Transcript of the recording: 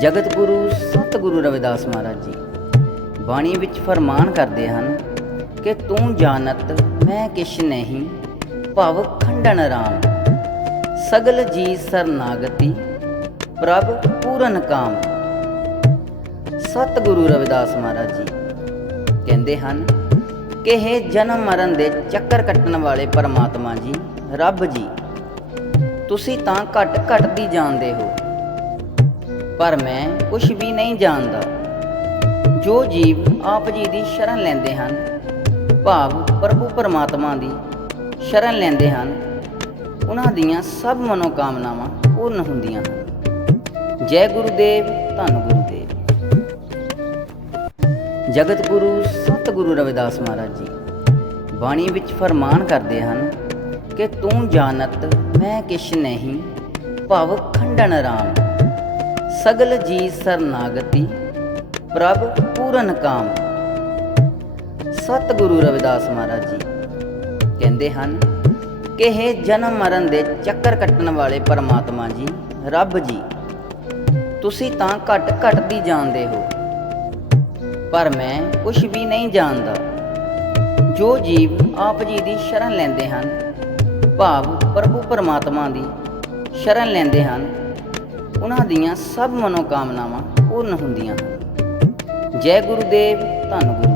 ਜਗਤ ਗੁਰੂ ਸਤਿਗੁਰੂ ਰਵਿਦਾਸ ਮਹਾਰਾਜ ਜੀ, ਬਾਣੀ ਵਿੱਚ ਫਰਮਾਨ ਕਰਦੇ ਹਨ ਕਿ ਤੂੰ ਜਾਣਤ, ਮੈਂ ਕਿਛ ਨਹੀਂ, ਭਵ ਖੰਡਨ ਰਾਮ। ਸਗਲ ਜੀ ਸਰਨਾਗਤੀ, ਪ੍ਰਭ ਪੂਰਨ ਕਾਮ। ਸਤਿਗੁਰੂ ਰਵਿਦਾਸ ਮਹਾਰਾਜ ਜੀ, ਕਹਿੰਦੇ ਹਨ ਕਿ ਇਹ ਜਨਮ ਮਰਨ ਦੇ ਚੱਕਰ ਕੱਟਣ ਵਾਲੇ ਪਰਮਾਤਮਾ ਜੀ, ਰੱਬ ਜੀ, ਤੁਸੀਂ ਤਾਂ ਘੱਟ ਘੱਟ ਦੀ ਜਾਣਦੇ ਹੋ। ਪਰ ਮੈਂ ਕੁਝ ਵੀ ਨਹੀਂ ਜਾਣਦਾ। ਜੋ ਜੀਵ ਆਪ ਜੀ ਦੀ ਸ਼ਰਨ ਲੈਂਦੇ ਹਨ, ਭਾਵ ਪ੍ਰਭੂ ਪਰਮਾਤਮਾ ਦੀ ਸ਼ਰਨ ਲੈਂਦੇ ਹਨ, ਉਹਨਾਂ ਦੀਆਂ ਸਭ ਮਨੋਕਾਮਨਾਵਾਂ ਪੂਰਨ ਹੁੰਦੀਆਂ ਹਨ। ਜੈ ਗੁਰੂਦੇਵ, ਧੰਨ ਗੁਰੂਦੇਵ। ਜਗਤ ਗੁਰੂ ਸਤਿਗੁਰੂ ਰਵਿਦਾਸ ਮਹਾਰਾਜ ਜੀ, ਬਾਣੀ ਵਿੱਚ ਫਰਮਾਨ ਕਰਦੇ ਹਨ ਕਿ ਤੂੰ ਜਾਣਤ, ਮੈਂ ਕਿਛ ਨਹੀਂ, ਭਵ ਖੰਡਨ ਰਾਮ। ਸਗਲ ਜੀ ਸਰਨਾਗਤੀ, ਪ੍ਰਭ ਪੂਰਨ ਕਾਮ। ਸਤਿਗੁਰੂ ਰਵਿਦਾਸ ਮਹਾਰਾਜ ਜੀ ਕਹਿੰਦੇ ਹਨ ਕਿ ਇਹ ਜਨਮ ਮਰਨ ਦੇ ਚੱਕਰ ਕੱਟਣ ਵਾਲੇ ਪਰਮਾਤਮਾ ਜੀ, ਰੱਬ ਜੀ, ਤੁਸੀਂ ਤਾਂ ਘੱਟ ਘੱਟ ਦੀ ਜਾਣਦੇ ਹੋ। ਪਰ ਮੈਂ ਕੁਝ ਵੀ ਨਹੀਂ ਜਾਣਦਾ। ਜੋ ਜੀਵ ਆਪ ਜੀ ਦੀ ਸ਼ਰਨ ਲੈਂਦੇ ਹਨ, ਭਾਵ ਪ੍ਰਭੂ ਪਰਮਾਤਮਾ ਦੀ ਸ਼ਰਨ ਲੈਂਦੇ ਹਨ ਉਹਨਾਂ ਦੀਆਂ ਸਭ ਮਨੋਕਾਮਨਾਵਾਂ ਪੂਰਨ ਹੁੰਦੀਆਂ ਹਨ। ਜੈ ਗੁਰੂਦੇਵ ਧੰਨ ਗੁਰੂ।